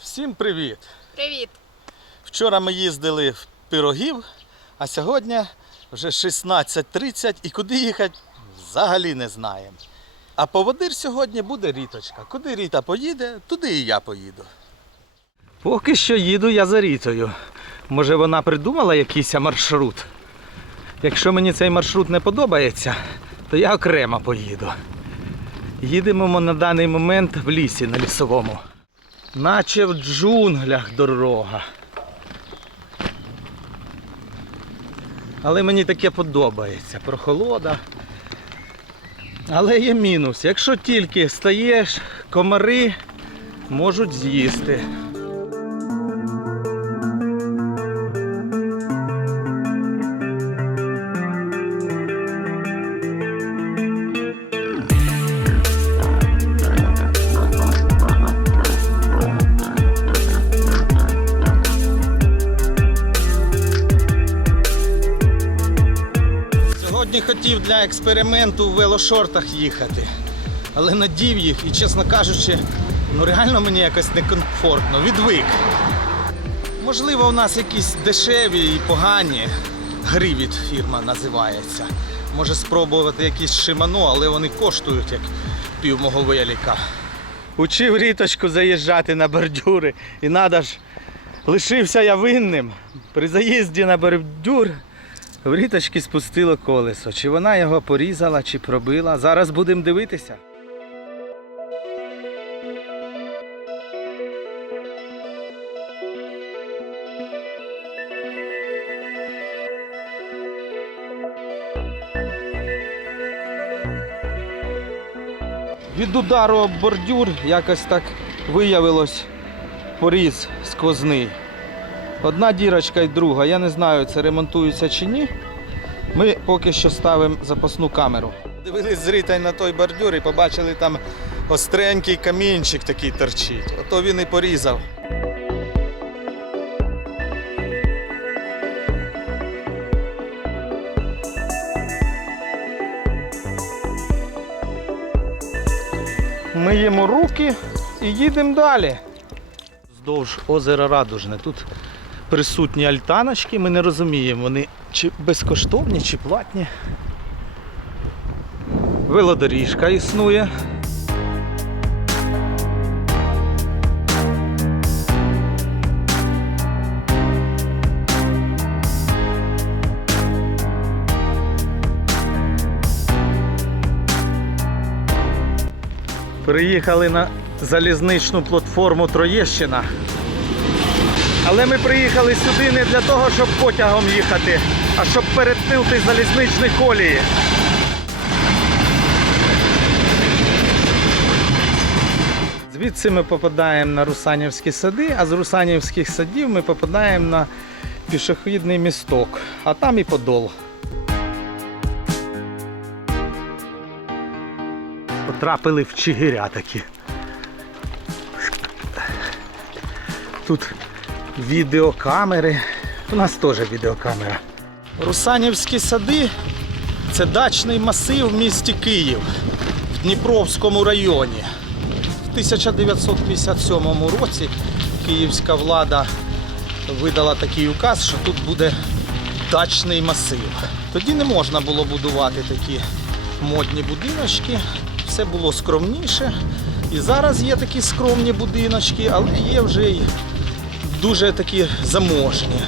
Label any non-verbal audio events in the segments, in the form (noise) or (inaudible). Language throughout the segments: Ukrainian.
Всім привіт! Привіт! Вчора ми їздили в пирогів, а сьогодні вже 16.30 і куди їхати взагалі не знаємо. А поводир сьогодні буде Ріточка. Куди Ріта поїде, туди і я поїду. Поки що їду я за Рітою. Може вона придумала якийсь маршрут. Якщо мені цей маршрут не подобається, то я окремо поїду. Їдемо ми на даний момент в лісі на лісовому. Наче в джунглях дорога. Але мені таке подобається. Прохолода. Але є мінус. Якщо тільки стаєш, комари можуть з'їсти. Хотів для експерименту в велошортах їхати. Але надів їх і, чесно кажучи, ну реально мені якось некомфортно, відвик. Можливо, у нас якісь дешеві і погані. Гривіт фірма називається. Може спробувати якісь шиману, але вони коштують як пів мого велика. Учив ріточку заїжджати на бордюри і надо ж лишився я винним. При заїзді на бордюр в ріточки спустило колесо. Чи вона його порізала, чи пробила. Зараз будемо дивитися. Від удару об бордюр якось так виявилось поріз сквозний. Одна дірочка і друга. Я не знаю, це ремонтується чи ні. Ми поки що ставимо запасну камеру. Дивились з Рітою на той бордюр і побачили там остренький камінчик такий торчить. Ото він і порізав. Миємо руки і їдемо далі. Вздовж озера Радужне. Тут присутні альтаночки, ми не розуміємо, вони чи безкоштовні, чи платні. Велодоріжка існує. Приїхали на залізничну платформу Троєщина. Але ми приїхали сюди не для того, щоб потягом їхати, а щоб перетнути залізничні колії. Звідси ми попадаємо на Русанівські сади, а з Русанівських садів ми попадаємо на пішохідний місток, а там і Подол. Потрапили в Чигиря такі. Тут відеокамери. У нас теж відеокамера. Русанівські сади це дачний масив в місті Київ в Дніпровському районі. В 1957 році київська влада видала такий указ, що тут буде дачний масив. Тоді не можна було будувати такі модні будиночки, все було скромніше. І зараз є такі скромні будиночки, але є вже й дуже такі заможні.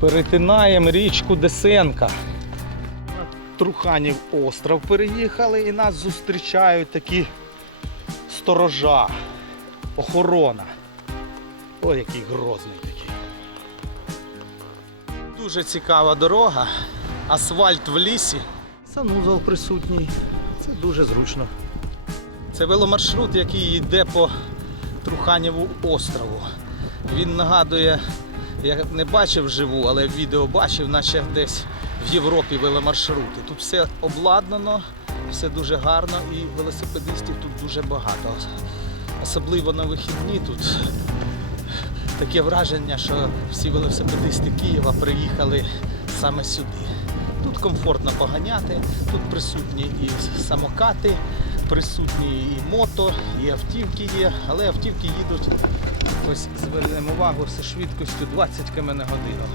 Перетинаємо річку Десенка. Труханів остров переїхали і нас зустрічають такі сторожа, охорона. О, який грозний такий. Дуже цікава дорога, асфальт в лісі. Санузол присутній. Це дуже зручно. Це веломаршрут, який йде по Труханєву острову. Він нагадує, я не бачив живу, але відео бачив, наче десь в Європі веломаршрути. Тут все обладнано, все дуже гарно і велосипедистів тут дуже багато. Особливо на вихідні тут таке враження, що всі велосипедисти Києва приїхали саме сюди. Тут комфортно поганяти, тут присутні і самокати, присутні і мото, і автівки є, але автівки їдуть, ось звернемо увагу, зі швидкістю 20 км на годину.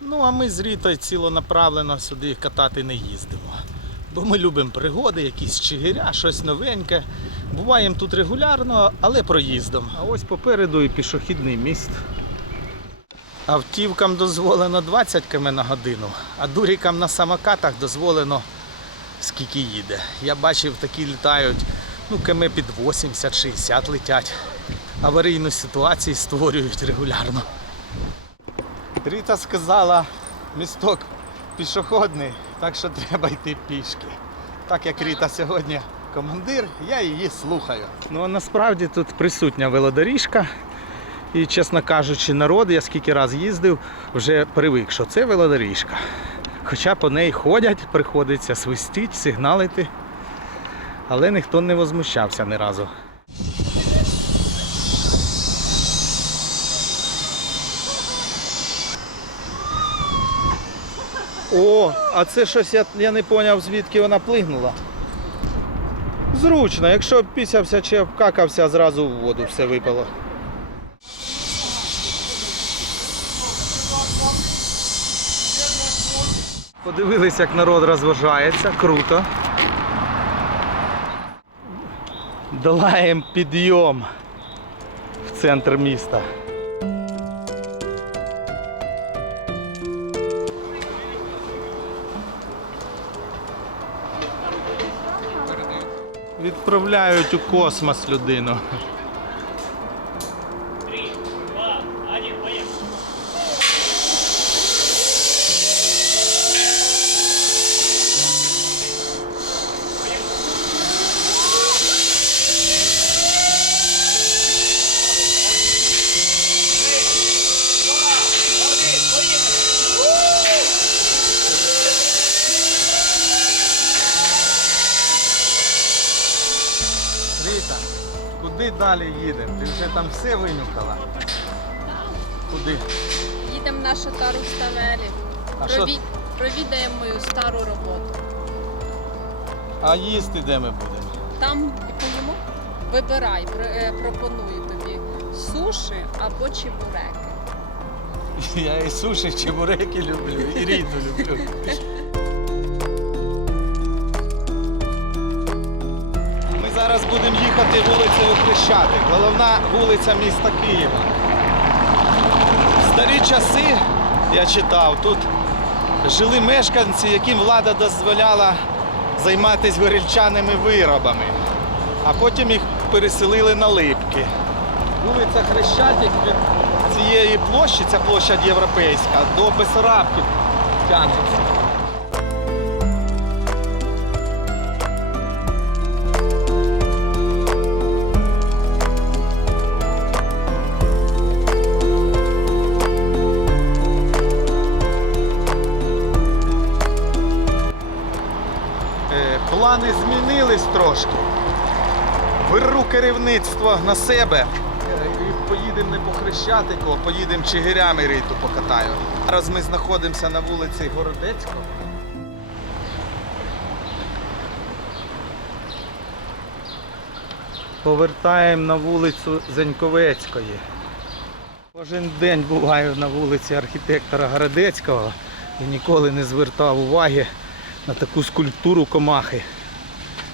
Ну, а ми з Рітою цілонаправленно сюди катати не їздимо. Бо ми любимо пригоди, якісь чигиря, щось новеньке. Буваємо тут регулярно, але проїздом. А ось попереду і пішохідний міст. Автівкам дозволено 20 км на годину, а дурікам на самокатах дозволено скільки їде. Я бачив, такі літають, ну, км під 80-60 летять. Аварійну ситуацію створюють регулярно. Ріта сказала, місток пішохідний, так що треба йти пішки. Так як Ріта сьогодні командир, я її слухаю. Ну а насправді тут присутня велодоріжка. І, чесно кажучи, народ, я скільки раз їздив, вже привик, що це велодоріжка. Хоча по неї ходять, приходиться свистіть, сигналити. Але ніхто не возмущався ні разу. О, а це щось я, я не зрозумів, звідки вона плигнула. Зручно, якщо пісявся чи обкакався, зразу в воду все випало. Подивились, як народ розважається, круто. Долаємо підйом в центр міста. Відправляють у космос людину. Куди далі їдемо? Ти вже там все винюхала? Куди? Їдемо на шатару Ставелі. А що- Прові... Провідаємо мою стару роботу. А їсти де ми будемо? Там і поїмо. Вибирай, е, пропоную тобі суші або чебуреки. Я і суші, чебуреки люблю, і ріту люблю. (laughs) зараз будемо їхати вулицею Хрещатик. Головна вулиця міста Києва. Старі часи, я читав, тут жили мешканці, яким влада дозволяла займатися горільчаними виробами. А потім їх переселили на Липки. Вулиця Хрещатик від цієї площі, ця площадь європейська, до Бесарабки тягнеться. Керівництво на себе і поїдемо не по Хрещатику, поїдемо Чигирями риту покатаю. Зараз ми знаходимося на вулиці Городецького. Повертаємо на вулицю Зеньковецької. Кожен день буваю на вулиці архітектора Городецького і ніколи не звертав уваги на таку скульптуру комахи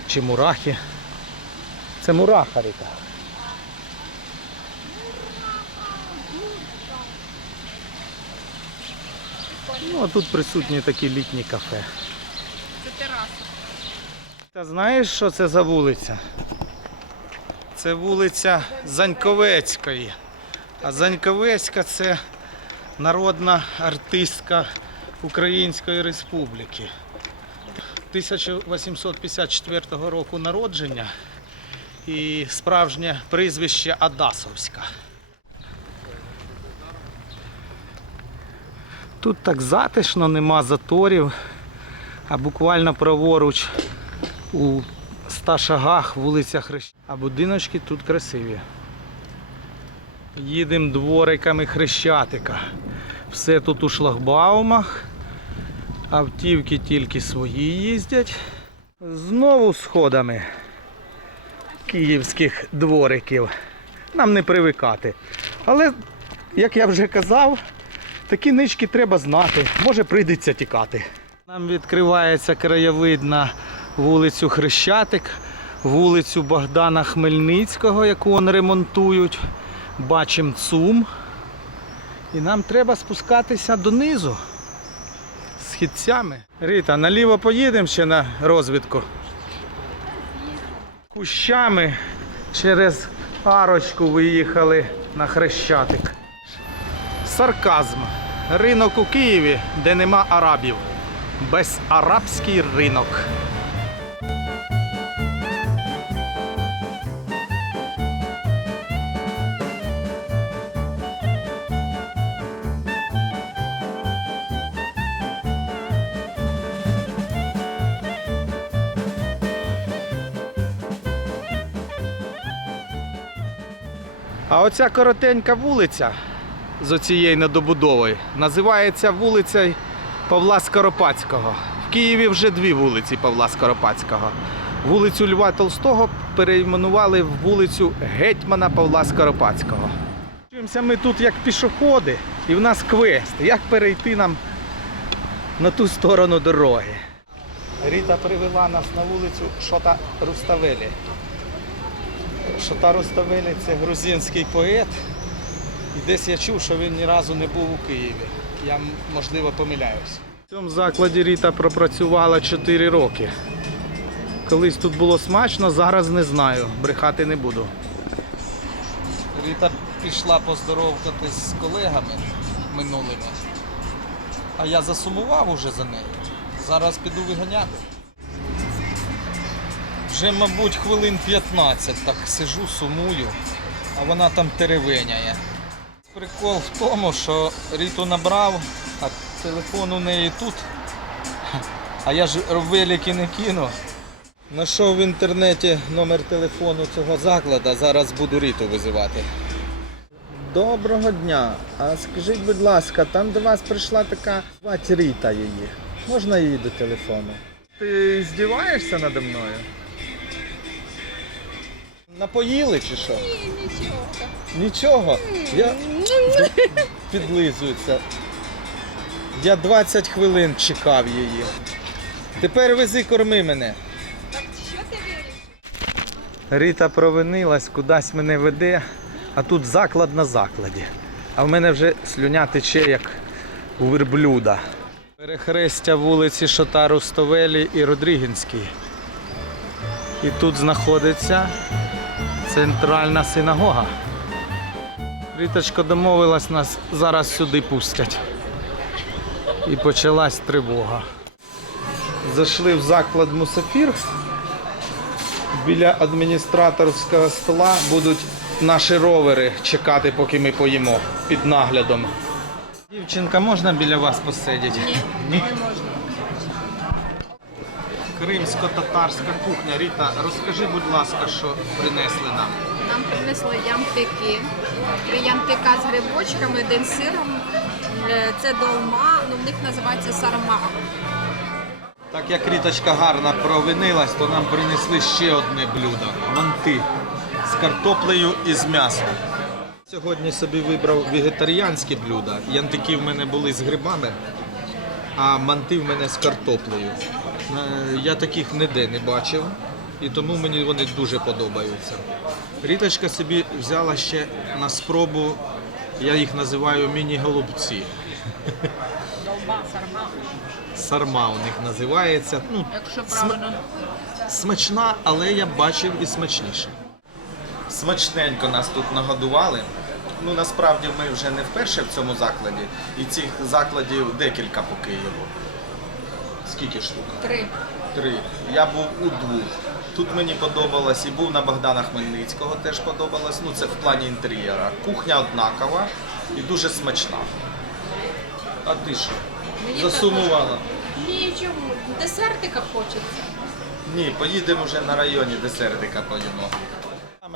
чи мурахи. Це мураха ріка. Ну, а тут присутні такі літні кафе. Це тераса. Та знаєш, що це за вулиця? Це вулиця Заньковецької. А Заньковецька це народна артистка Української Республіки. 1854 року народження і справжнє прізвище Адасовська. Тут так затишно, нема заторів. А буквально праворуч у 100 шагах вулиця Хрещ. А будиночки тут красиві. Їдемо двориками Хрещатика. Все тут у шлагбаумах. Автівки тільки свої їздять. Знову сходами київських двориків. Нам не привикати. Але, як я вже казав, такі нички треба знати. Може прийдеться тікати. Нам відкривається краєвид на вулицю Хрещатик, вулицю Богдана Хмельницького, яку вони ремонтують. Бачимо ЦУМ. І нам треба спускатися донизу східцями. Ріта, наліво поїдемо ще на розвідку. Кущами через арочку виїхали на Хрещатик. Сарказм. Ринок у Києві, де нема арабів. Безарабський ринок. А оця коротенька вулиця з оцією недобудовою називається вулицею Павла Скоропадського. В Києві вже дві вулиці Павла Скоропадського. Вулицю Льва Толстого перейменували в вулицю Гетьмана Павла Скоропадського. Чуємося ми тут як пішоходи, і в нас квест. Як перейти нам на ту сторону дороги? Ріта привела нас на вулицю Шота Руставелі. Шота Руставелі це грузинський поет. І десь я чув, що він ні разу не був у Києві. Я, можливо, помиляюсь. В цьому закладі Ріта пропрацювала 4 роки. Колись тут було смачно, зараз не знаю. Брехати не буду. Ріта пішла поздоровкатись з колегами минулими. А я засумував уже за нею. Зараз піду виганяти. Вже, мабуть, хвилин 15 так сижу, сумую, а вона там теревеняє. Прикол в тому, що Ріту набрав, а телефон у неї тут. А я ж велики не кину. Знайшов в інтернеті номер телефону цього закладу, зараз буду Ріту визивати. Доброго дня. А скажіть, будь ласка, там до вас прийшла така звати Ріта її. Можна її до телефону? Ти здіваєшся надо мною? Напоїли чи що? Ні, Нічого. Нічого. Я підлизується. Я 20 хвилин чекав її. Тепер вези корми мене. Так що ти вирішив? Ріта провинилась, кудись мене веде, а тут заклад на закладі. А в мене вже слюня тече, як у верблюда. Перехрестя вулиці Шотару Стовелі і Родрігінській. І тут знаходиться центральна синагога. Ріточка домовилась, нас зараз сюди пустять. І почалась тривога. Зайшли в заклад Мусафір. Біля адміністраторського стола будуть наші ровери чекати, поки ми поїмо під наглядом. Дівчинка, можна біля вас посидіти? Ні. Ні? Кримсько-татарська кухня. Ріта, розкажи, будь ласка, що принесли нам. Нам принесли ямтики. Три ямтика з грибочками, один з сиром. Е, Це долма, ну в них називається сарма. Так як Ріточка гарно провинилась, то нам принесли ще одне блюдо манти з картоплею і з м'ясом. Сьогодні собі вибрав вегетаріанське блюдо. Янтики в мене були з грибами, а манти в мене з картоплею. Е, Я таких ніде не бачив, і тому мені вони дуже подобаються. Ріточка собі взяла ще на спробу, я їх називаю міні-голубці. Сарма. У них називається. Ну, Якщо см- правильно. Смачна, але я бачив і смачніше. Смачненько нас тут нагодували. Ну насправді ми вже не вперше в цьому закладі, і цих закладів декілька по Києву. Скільки штук? Три. Три. Я був у двох. Тут мені подобалось і був на Богдана Хмельницького, теж подобалось. Ну це в плані інтер'єра. Кухня однакова і дуже смачна. А ти що? Мені Засумувала. Ні, чому? Десертика хочеться. Ні, поїдемо вже на районі десертика поїмо.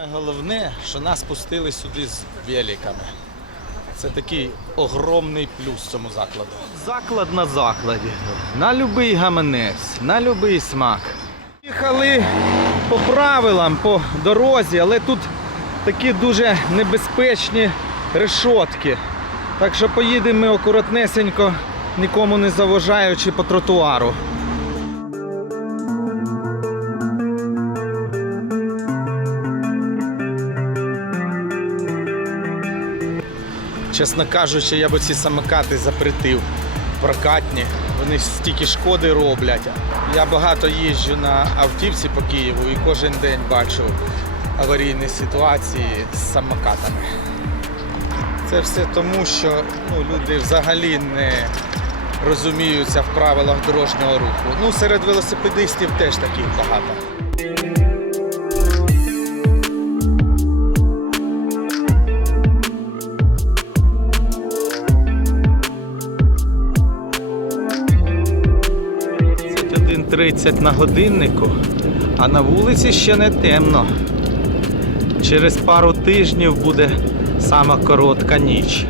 Саме головне, що нас пустили сюди з великами. Це такий огромний плюс цьому закладу. Заклад на закладі. На любий гаманець, на любий смак. Їхали по правилам, по дорозі, але тут такі дуже небезпечні решотки. Так що поїдемо ми акуратнесенько, нікому не заважаючи по тротуару. Чесно кажучи, я б ці самокати запретив. Прокатні. Вони стільки шкоди роблять. Я багато їжджу на автівці по Києву і кожен день бачу аварійні ситуації з самокатами. Це все тому, що ну, люди взагалі не розуміються в правилах дорожнього руху. Ну, серед велосипедистів теж таких багато. – 30 на годиннику, а на вулиці ще не темно. Через пару тижнів буде сама коротка ніч.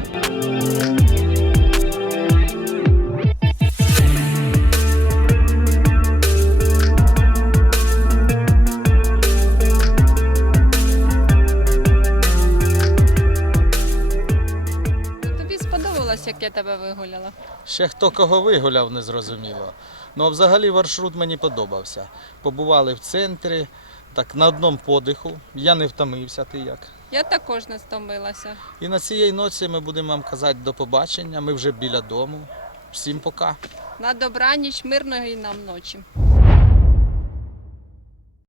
Тобі сподобалось, як я тебе вигуляла? Ще хто кого вигуляв, не зрозуміло. Ну а взагалі маршрут мені подобався. Побували в центрі, так на одному подиху. Я не втомився, ти як. Я також не стомилася. І на цієї ночі ми будемо вам казати до побачення. Ми вже біля дому. Всім пока. На добраніч, мирної нам ночі.